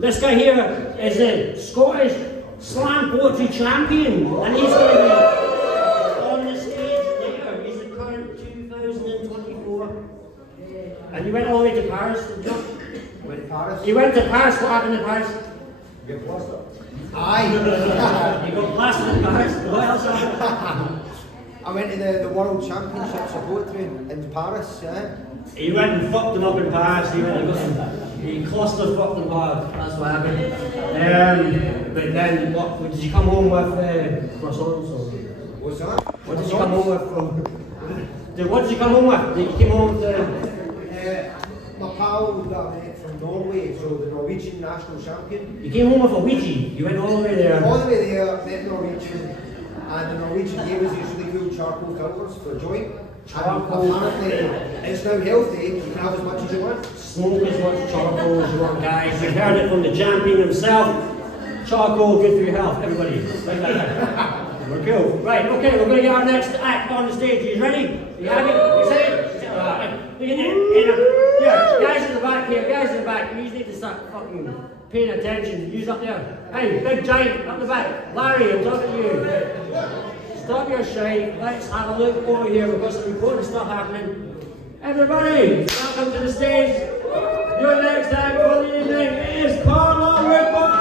This guy here is a Scottish slam poetry champion, and he's going to be on the stage later. He's the current 2024. And you went all the way to Paris, didn't you? Went to Paris? You went to Paris, what happened in Paris? You got plastered. Aye! You got plastered in Paris, what else happened? I went to the World Championships of Poetry in Paris, yeah. He went and fucked them up in Paris, he went and got them, he clusterfucked them hard, that's what happened. But then, what did you come home with croissants or? What's that? What did you come home with from? What did you come home with? You came home with my pal that I met from Norway, so the Norwegian national champion. You came home with a Ouija, you went all the way there. All the way there, met Norwegian, and the Norwegian gave us these really cool charcoal filters for a joint. Charcoal. Apparently, it's now healthy, you can have as much as you want. Smoke as much charcoal as you want, guys. You've heard it from the champion himself. Charcoal, good for your health, everybody. Like that. We're cool. Right, okay, we're going to get our next act on the stage. You ready? You have it? You say it? Alright. Yeah, guys in the back here, guys in the back. You need to start fucking paying attention. Use up there. Hey, big giant up the back. Larry, I'm talking to you. Stop your shite. Let's have a look over here. We've got some important stuff happening. Everybody, welcome to the stage. Your next act for the evening is Carla Woodburn.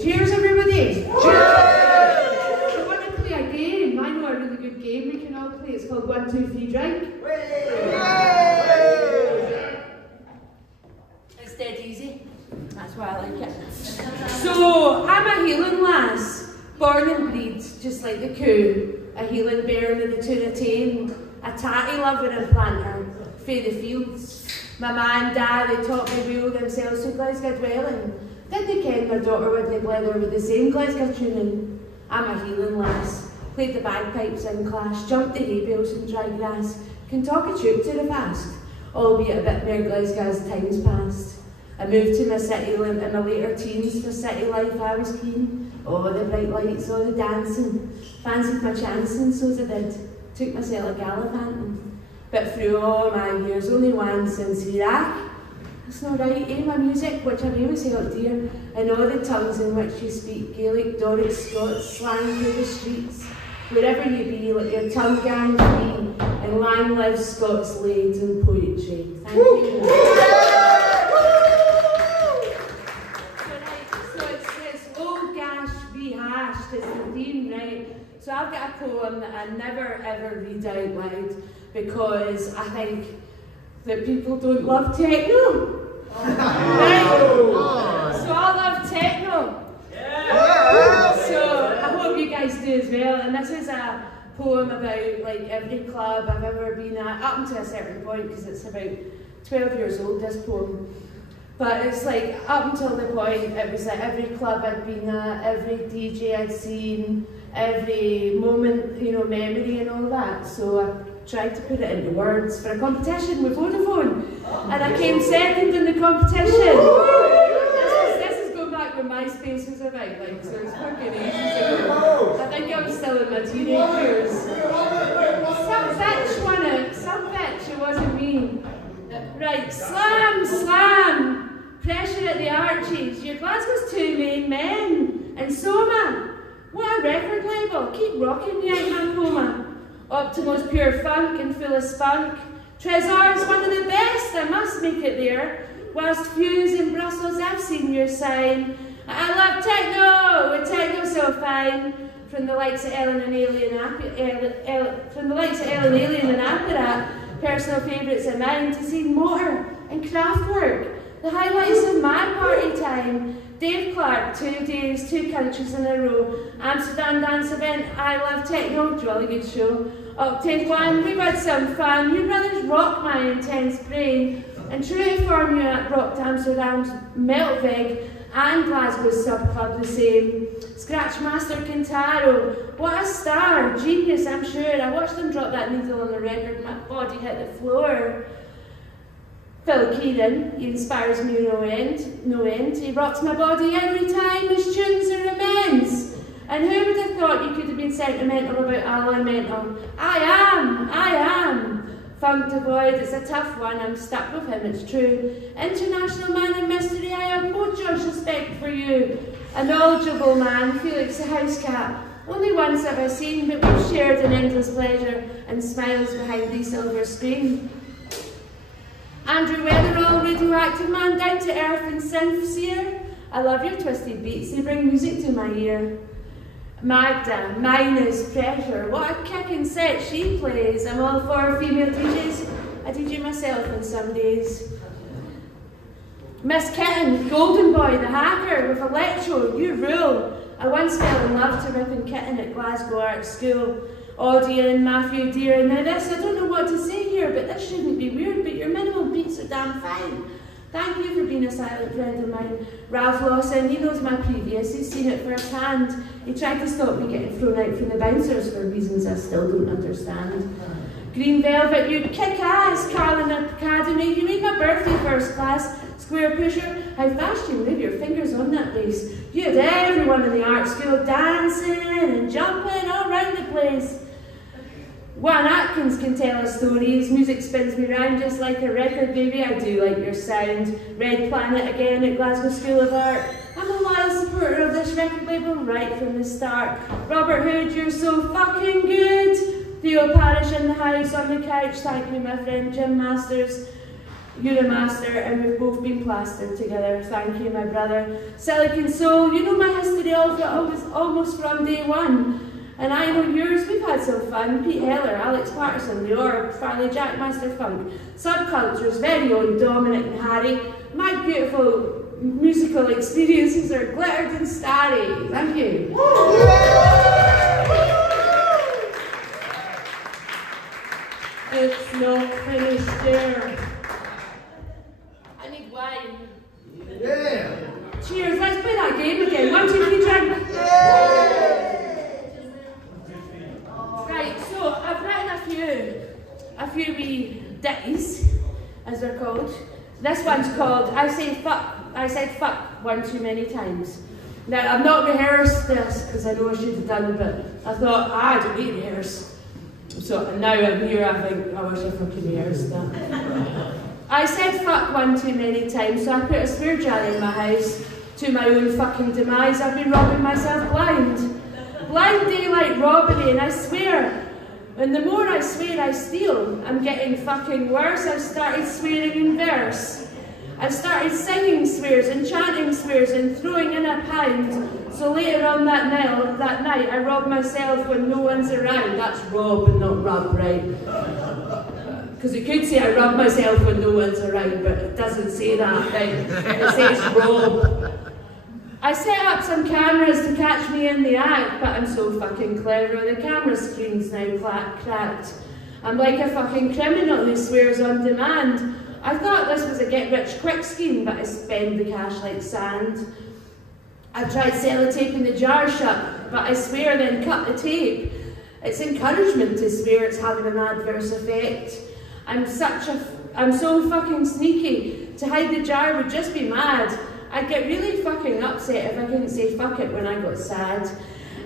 Cheers, everybody! Cheers! I want to play a game. I know a really good game we can all play. It's called 1, 2, 3, drink. It's dead easy. That's why I like it. So, I'm a Highland lass, born and bred, just like the coo. A Highland bairn of the two attained, a tatty lover and planter, fae the fields. My ma and dad, they taught me wheel themselves to Glasgow dwelling. Did they ken my daughter would have leather with the same Glasgow tuning? I'm a Highland lass, played the bagpipes in class, jumped the hay bales in dry grass, can talk a tune to the past, albeit a bit more Glasgow as time's passed. I moved to my city in my later teens, for city life I was keen. Oh, the bright lights, oh the dancing, fancied my chancing, so's I did, took myself a gallivanting. But through all my years, only one sincere it's not right, my music, which I always held dear, and all the tongues in which you speak, Gaelic, Doric, Scots, slang through the streets. Wherever you be, let your tongue gang free, and lang live Scots laids and poetry. Thank you. So it's old gash rehashed, it's the theme, right? So I've got a poem that I never ever read out loud, because I think that people don't love techno. Right? So I love techno. Yeah. So I hope you guys do as well. And this is a poem about like every club I've ever been at, up until a certain point, because it's about 12 years old, this poem. But it's like up until the point, it was like every club I'd been at, every DJ I'd seen, every moment, you know, memory and all that. So I tried to put it into words for a competition with Vodafone, and I came second in the competition. This is going back when MySpace was about, like, so it's fucking ages ago. I think I was still in my teenage years. Some bitch won it, some bitch, it wasn't me. Right, slam, slam, pressure at the arches, your Glasgow's two main men, and Soma, what a record label, keep rocking me out my coma. Optimal's pure funk and full of spunk. Tresor's one of the best, I must make it there. Whilst Fuse in Brussels, I've seen your sign. I love techno, with techno so fine. From the likes of Ellen and Alien and Apparat, personal favourites of mine to see Motor and Kraftwerk. The highlights of my party time. Dave Clark, 2 days, 2 countries in a row. Amsterdam dance event, I love techno, jolly good show. Octave 1, we've had some fun. You brothers rock my intense brain. And true to form you at rocked Amsterdam's Meltvig, and Glasgow Sub Club the same. Scratchmaster Cantaro, what a star, genius I'm sure. I watched them drop that needle on the record, my body hit the floor. Phil Keenan, he inspires me no end. He rocks my body every time his tunes are immense. And who would have thought you could have been sentimental about Elemental? I am. Funk devoid, it's a tough one, I'm stuck with him, it's true. International man of mystery, I have much respect for you. A knowledgeable man, Felix the house cat. Only once have I seen, but we've shared an endless pleasure and smiles behind the silver screen. Andrew Weatherall, radioactive man, down to earth and sincere. I love your twisted beats, they bring music to my ear. Magda, mine is pressure. What a kicking set she plays. I'm all for female DJs. I DJ myself on some days. Miss Kitten, Golden Boy, the hacker with electro, you rule. I once fell in love to ripping kitten at Glasgow Art School. Audie and Matthew Deere. Now this, I don't know what to say here, but this shouldn't be weird, but your minimal beats are damn fine. Thank you for being a silent friend of mine. Ralph Lawson, he knows my previous, he's seen it firsthand. He tried to stop me getting thrown out from the bouncers for reasons I still don't understand. Green Velvet, you kick-ass, Carla Academy, you made my birthday first class. Square Pusher, how fast you move your fingers on that bass. You had everyone in the art school dancing and jumping all around the place. Juan Atkins can tell us stories, music spins me round just like a record, baby, I do like your sound. Red Planet again at Glasgow School of Art. I'm a loyal supporter of this record label right from the start. Robert Hood, you're so fucking good. Theo Parish in the house, on the couch, thank you my friend Jim Masters. You're a master and we've both been plastered together, thank you my brother. Silicon Soul, you know my history almost from day one. And I know yours, we've had some fun. Pete Heller, Alex Patterson, The Orb, Farley Jack, Master Funk, Subcultures, very own Dominic and Harry. My beautiful musical experiences are glittered and starry. Thank you. It's not finished there. I need wine. Yeah. Cheers, let's play that game again. 1, 2, 3, drink. Yeah. Right, so I've written a few wee ditties, as they're called. This one's called I Said Fuck One Too Many Times. Now, I've not rehearsed this because I know I should have done, but I thought, I don't need to rehearse. So now I'm here, I think, I wish I fucking rehearsed that. I said fuck one too many times, so I put a swear jar in my house. To my own fucking demise, I've been robbing myself blind. Blind daylight robbery, and I swear, and the more I swear I steal, I'm getting fucking worse. I've started swearing in verse. I've started singing swears and chanting swears and throwing in a pound. So later on that night, I rob myself when no one's around. That's rob and not rub, right? Because it could say I rub myself when no one's around, but it doesn't say that, right? It says rob. I set up some cameras to catch me in the act, but I'm so fucking clever. The camera screen's now cracked. I'm like a fucking criminal who swears on demand. I thought this was a get-rich-quick scheme, but I spend the cash like sand. I've tried sellotaping the jar shut, but I swear then cut the tape. It's encouragement to swear, it's having an adverse effect. I'm so fucking sneaky. To hide the jar would just be mad. I'd get really fucking upset if I couldn't say fuck it when I got sad.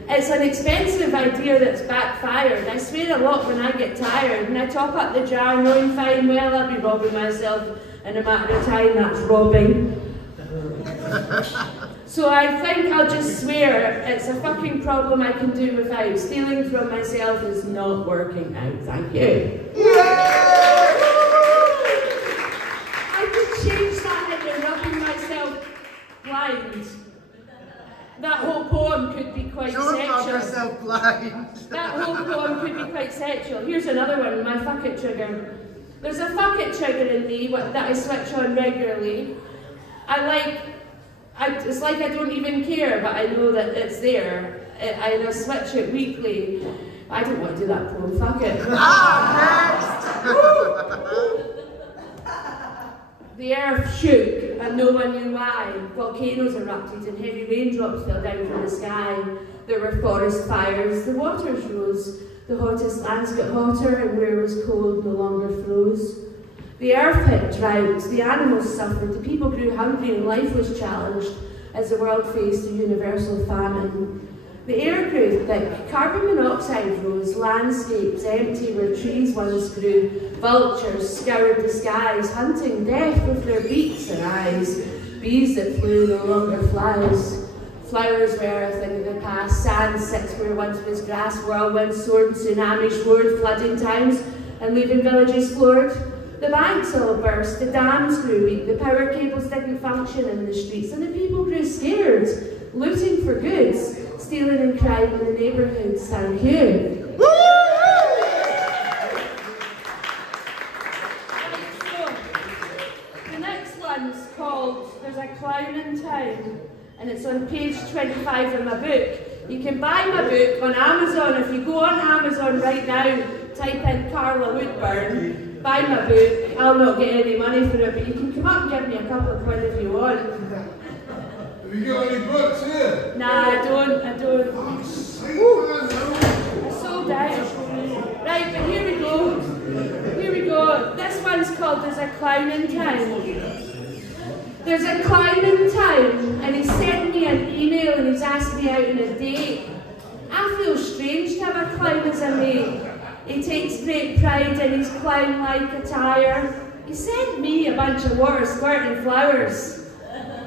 It's an expensive idea that's backfired. I swear a lot when I get tired, and I top up the jar knowing fine well I'll be robbing myself in a matter of time. That's robbing. So I think I'll just swear it's a fucking problem I can do without. Stealing from myself is not working out. Thank you. I could change that into rubbing myself blind. That whole poem could be quite sexual. Don't rub yourself blind. That whole poem could be quite sexual. Here's another one, my fuck it trigger. There's a fuck it trigger in me that I switch on regularly. It's like I don't even care, but I know that it's there. I switch it weekly. I don't want to do that poem, fuck it. The earth shook and no one knew why. Volcanoes erupted and heavy raindrops fell down from the sky. There were forest fires, the waters rose. The hottest lands got hotter, and where it was cold no longer froze. The earth hit drought, the animals suffered, the people grew hungry, and life was challenged as the world faced a universal famine. The air grew thick, carbon monoxide rose, landscapes empty where trees once grew. Vultures scoured the skies, hunting death with their beaks and eyes. Bees that flew no longer flies. Flowers were a thing of the past, sand sits where once was grass, whirlwinds soared, tsunamis roared, flooding times, and leaving villages floored. The banks all burst, the dams grew weak, the power cables didn't function in the streets, and the people grew scared, looting for goods, stealing and crime in the neighbourhoods. Thank you. The next one's called There's a Clown in Town, and it's on page 25 of my book. You can buy my book on Amazon. If you go on Amazon right now, type in Carla Woodburn, buy my book. I'll not get any money for it, but you can come up and give me a couple of quid if you want. Have you got any books here? Nah, I don't. I sold out. Right, but here we go. Here we go. This one's called There's a Clown in Town. There's a clown in town, and he sent me an email and he's asked me out on a date. I feel strange to have a clown as a mate. He takes great pride in his clown-like attire. He sent me a bunch of water squirting flowers.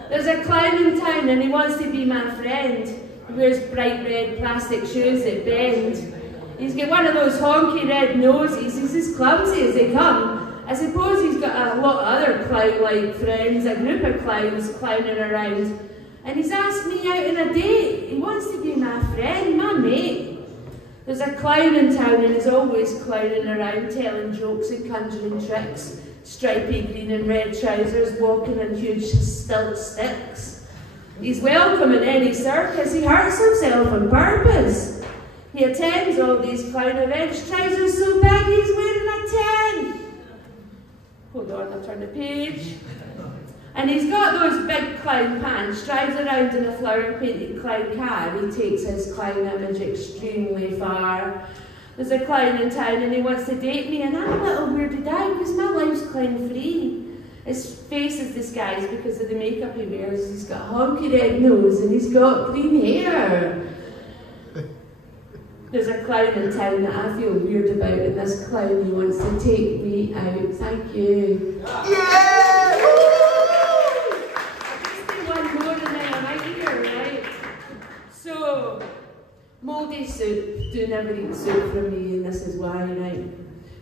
There's a clown in town and he wants to be my friend. He wears bright red plastic shoes that bend. He's got one of those honky red noses. He's as clumsy as they come. I suppose he's got a lot of other clown-like friends, a group of clowns clowning around. And he's asked me out on a date. He wants to be my friend, my mate. There's a clown in town and he's always clowning around, telling jokes and conjuring tricks. Stripy green and red trousers, walking on huge stilt sticks. He's welcome in any circus. He hurts himself on purpose. He attends all these clown events. Trousers so big he's wearing a tent. Hold on, I'll turn the page. And he's got those big clown pants, drives around in a flower-painted clown car. He takes his clown image extremely far. There's a clown in town and he wants to date me, and I'm a little weirded out because my life's clown-free. His face is disguised because of the makeup he wears. He's got a honky red nose and he's got green hair. There's a clown in town that I feel weird about, and this clown, he wants to take me out. Thank you. Yeah! Just do one more and then I'm out here, right? So, mouldy soup. Do never eat soup from me, and this is why, right?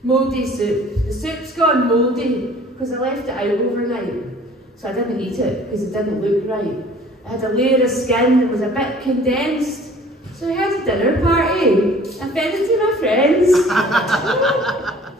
Mouldy soup. The soup's gone mouldy because I left it out overnight. So I didn't eat it because it didn't look right. I had a layer of skin that was a bit condensed. So I had a dinner party. I fed it to my friends.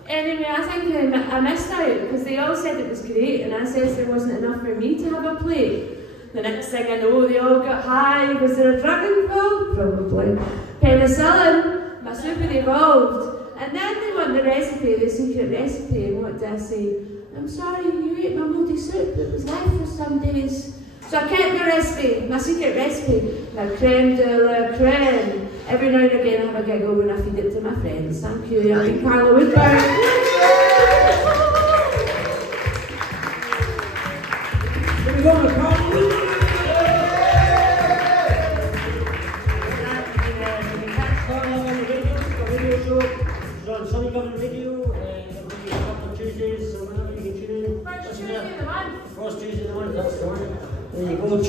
Anyway, I think I missed out because they all said it was great, and I said there wasn't enough for me to have a plate. The next thing I know, they all got high. Was there a drug involved? Probably. Penicillin. My soup had evolved. And then they want the recipe, the secret recipe. And what did I say? I'm sorry, you ate my mouldy soup that was left for some days. So I kept the recipe, my secret recipe, la creme de la creme. Every now and again I have a giggle when I feed it to my friends. Thank you. I've been Carla Woodburn. Here we go, Carla Woodburn. You can catch Carla on the radio show. She's on Sunny Government Radio. Every couple of Tuesdays, so whenever you can tune in. First Tuesday of the month. First Tuesday of the month, that's the one. There you go.